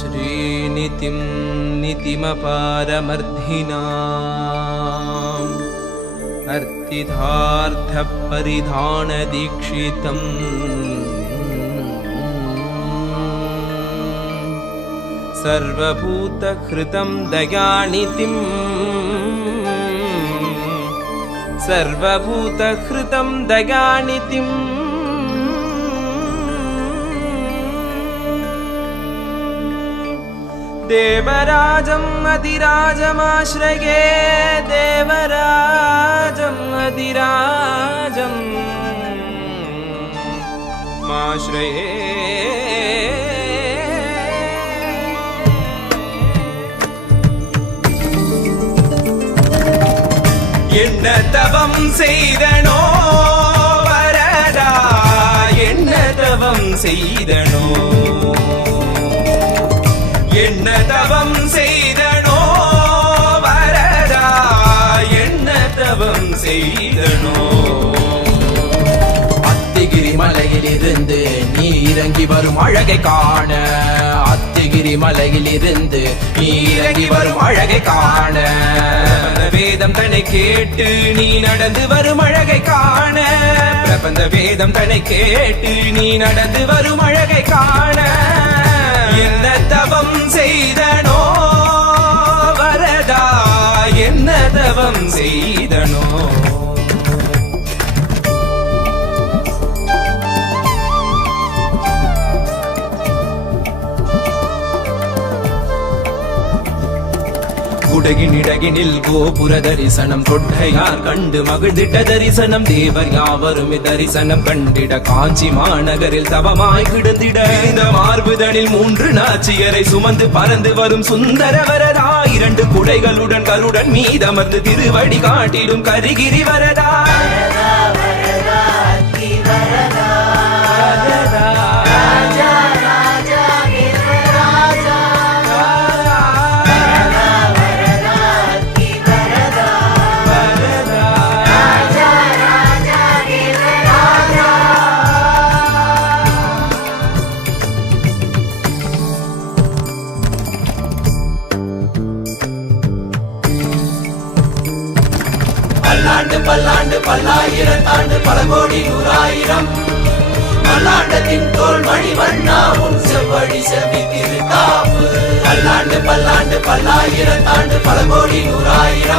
श्रीनितिं नितिमपारमर्धिना अर्तिधार्थपरिधानदीक्षितम् सर्वभूतहृतं दगानितिं सर्वभूतहृतं दगानितिम् देवराजम् अधिराजमाश्रये देवराजम् अधिराजम् माश्रये என்ன தவம் செய்தனோ வரடா என்ன தவம் செய்தனோ என்ன தவம் செய்தனோ வரதா என்ன தவம் செய்தனோ? அத்திகிரி மலையில் இருந்து நீ இறங்கி வரும் அழகை காண. அத்திகிரி மலையில் இருந்து நீ இறங்கி வரும் அழகை காண. வேதம் தன்னை கேட்டு நீ நடந்து வரும் அழகை காண. பிரபந்த வேதம் தன்னை கேட்டு நீ நடந்து வரும் அழகை காண. தவம் செய்த குடகினிடகினில் கோபுர தரிசனம். தொட்டையார் கண்டு மகிழ்ந்திட்ட தரிசனம். தேவர் யாவரும் தரிசனம் கண்டிட. காஞ்சி மாநகரில் தவமாய் கிடந்திட. இந்த மார்புதனில் மூன்று நாச்சியரை சுமந்து பறந்து வரும் சுந்தர வரதா இரண்டு குடைகளுடன் கருடன் மீதமர்ந்து திருவடி காட்டிடும் கரிகிரி வரதா. பல்லாண்டு பல்லாண்டு பல்லாயிரம் தாண்டு பல கோடி நூறாயிரம். பல்லாண்டத்தின் தோல் மணி வண்ணா உன் செவ்வழி செவ்வி திருத்தாப்பு பல்லாண்டு பல்லாண்டு பல்லாயிரம் தாண்டு பல கோடி நூறாயிரம்.